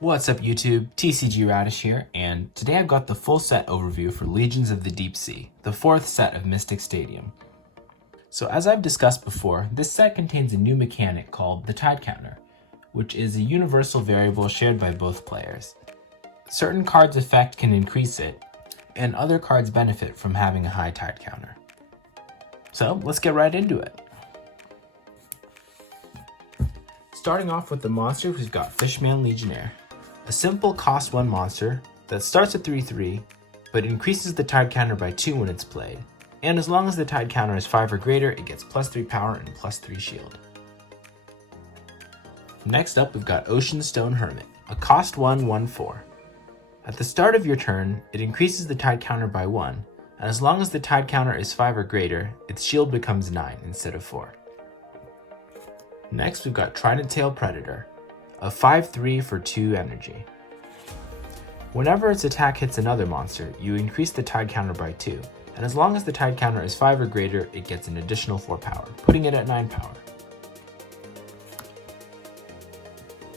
What's up YouTube, TCG Radish here, and today I've got the full set overview for Legions of the Deep Sea, the fourth set of Mystic Stadium. So as I've discussed before, this set contains a new mechanic called the Tide Counter, which is a universal variable shared by both players. Certain cards' effect can increase it, and other cards benefit from having a high Tide Counter. So let's get right into it. Starting off with the monster, we've got Fishman Legionnaire. A simple cost 1 monster that starts at 3/3, but increases the tide counter by 2 when it's played, and as long as the tide counter is 5 or greater, it gets +3 power and +3 shield. Next up, we've got Ocean Stone Hermit, a cost 1 1/4. At the start of your turn, it increases the tide counter by 1, and as long as the tide counter is 5 or greater, its shield becomes 9 instead of 4. Next, we've got Trident Tail Predator, a 5/3 for 2 energy. Whenever its attack hits another monster, you increase the tide counter by 2, and as long as the tide counter is 5 or greater, it gets an additional 4 power, putting it at 9 power.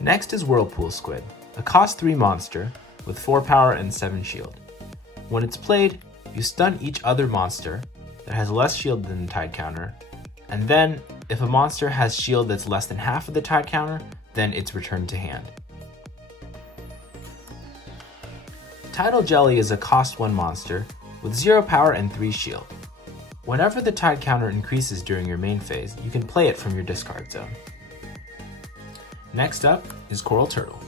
Next is Whirlpool Squid, a cost 3 monster with 4 power and 7 shield. When it's played, you stun each other monster that has less shield than the tide counter, and then if a monster has shield that's less than half of the tide counter, then it's returned to hand. Tidal Jelly is a cost 1 monster with 0 power and 3 shield. Whenever the tide counter increases during your main phase, you can play it from your discard zone. Next up is Coral Turtle.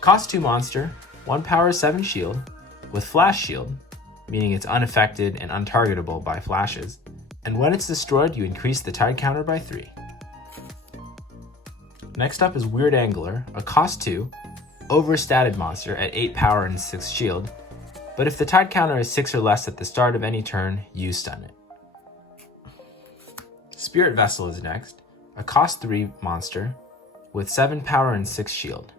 Cost 2 monster, 1 power 7 shield, with flash shield, meaning it's unaffected and untargetable by flashes, and when it's destroyed you increase the tide counter by 3. Next up is Weird Angler, a cost 2, overstated monster at 8 power and 6 shield, but if the tide counter is 6 or less at the start of any turn, you stun it. Spirit Vessel is next, a cost 3 monster with 7 power and 6 shield.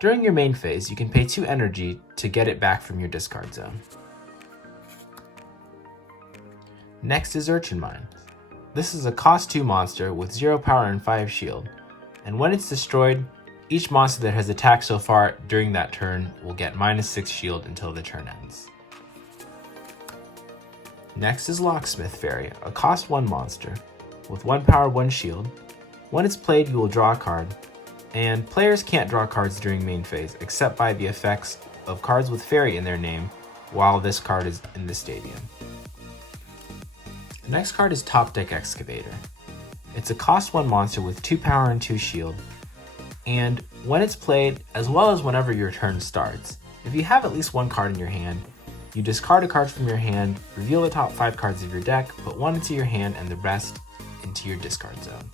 During your main phase, you can pay 2 energy to get it back from your discard zone. Next is Urchin Mine. This is a cost 2 monster with 0 power and 5 shield, and when it's destroyed, each monster that has attacked so far during that turn will get -6 shield until the turn ends. Next is Locksmith Fairy, a cost 1 monster with 1 power 1 shield. When it's played, you will draw a card, and players can't draw cards during main phase except by the effects of cards with fairy in their name while this card is in the stadium. The next card is Top Deck Excavator. It's a cost 1 monster with 2 power and 2 shield, and when it's played, as well as whenever your turn starts, if you have at least 1 card in your hand, you discard a card from your hand, reveal the top 5 cards of your deck, put 1 into your hand and the rest into your discard zone.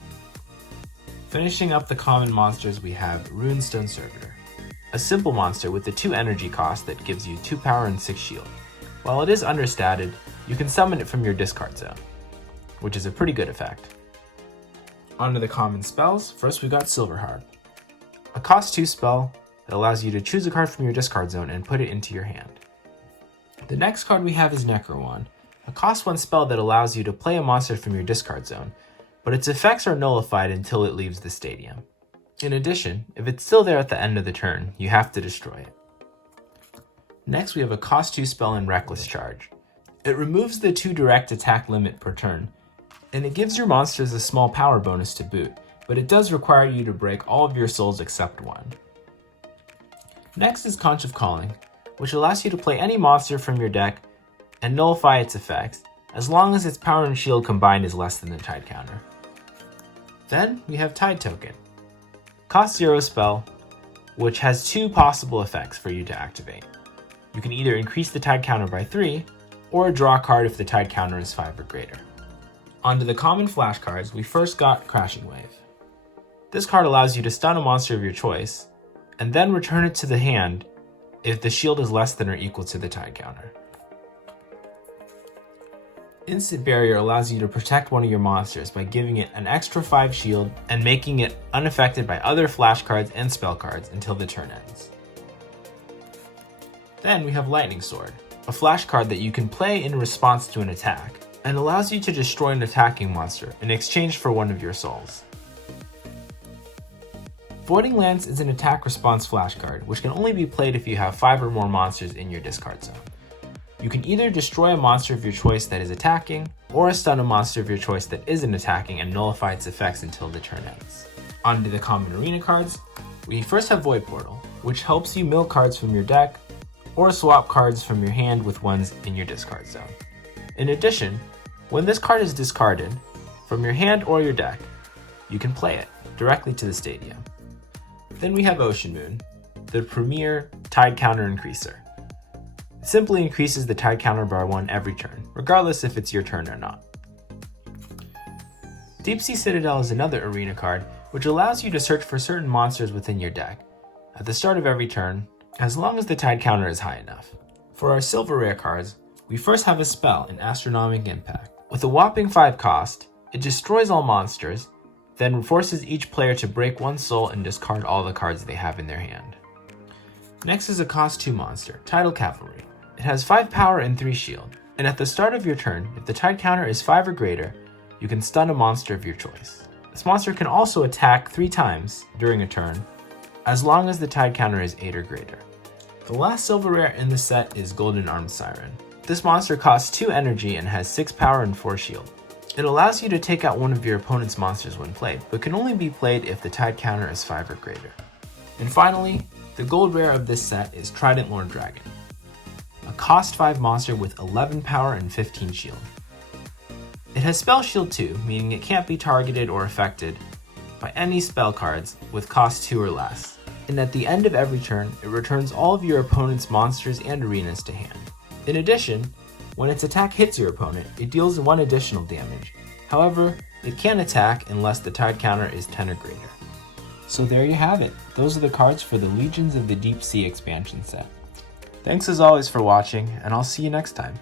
Finishing up the common monsters, we have Runestone Servitor, a simple monster with the 2 energy cost that gives you 2 power and 6 shield. While it is understated, you can summon it from your discard zone, which is a pretty good effect. Onto the common spells, first we've got Silverheart, a cost 2 spell that allows you to choose a card from your discard zone and put it into your hand. The next card we have is Necrowand, a cost 1 spell that allows you to play a monster from your discard zone, but its effects are nullified until it leaves the stadium. In addition, if it's still there at the end of the turn, you have to destroy it. Next we have a cost 2 spell in Reckless Charge. It removes the 2 direct attack limit per turn, and it gives your monsters a small power bonus to boot, but it does require you to break all of your souls except 1. Next is Conch of Calling, which allows you to play any monster from your deck and nullify its effects, as long as its power and shield combined is less than the tide counter. Then we have Tide Token, cost 0 spell, which has 2 possible effects for you to activate. You can either increase the tide counter by 3, or draw a card if the tide counter is 5 or greater. Onto the common flash cards, we first got Crashing Wave. This card allows you to stun a monster of your choice, and then return it to the hand if the shield is less than or equal to the tide counter. Instant Barrier allows you to protect one of your monsters by giving it an extra 5 shield and making it unaffected by other flash cards and spell cards until the turn ends. Then we have Lightning Sword, a flash card that you can play in response to an attack, and allows you to destroy an attacking monster in exchange for one of your souls. Voiding Lance is an attack response flashcard, which can only be played if you have 5 or more monsters in your discard zone. You can either destroy a monster of your choice that is attacking, or stun a monster of your choice that isn't attacking and nullify its effects until the turn ends. On to the common arena cards. We first have Void Portal, which helps you mill cards from your deck, or swap cards from your hand with ones in your discard zone. In addition, when this card is discarded, from your hand or your deck, you can play it directly to the stadium. Then we have Ocean Moon, the premier tide counter increaser. It simply increases the tide counter by 1 every turn, regardless if it's your turn or not. Deep Sea Citadel is another arena card which allows you to search for certain monsters within your deck at the start of every turn, as long as the tide counter is high enough. For our silver rare cards, we first have a spell in Astronomic Impact. With a whopping 5 cost, it destroys all monsters, then forces each player to break 1 soul and discard all the cards they have in their hand. Next is a cost 2 monster, Tidal Cavalry. It has 5 power and 3 shield, and at the start of your turn, if the tide counter is 5 or greater, you can stun a monster of your choice. This monster can also attack 3 times during a turn, as long as the tide counter is 8 or greater. The last silver rare in the set is Golden Armed Siren. This monster costs 2 energy and has 6 power and 4 shield. It allows you to take out one of your opponent's monsters when played, but can only be played if the tide counter is 5 or greater. And finally, the gold rare of this set is Trident Lord Dragon, a cost 5 monster with 11 power and 15 shield. It has Spell Shield 2, meaning it can't be targeted or affected by any spell cards with cost 2 or less. And at the end of every turn, it returns all of your opponent's monsters and arenas to hand. In addition, when its attack hits your opponent, it deals 1 additional damage. However, it can't attack unless the tide counter is 10 or greater. So there you have it. Those are the cards for the Legions of the Deep Sea expansion set. Thanks as always for watching, and I'll see you next time.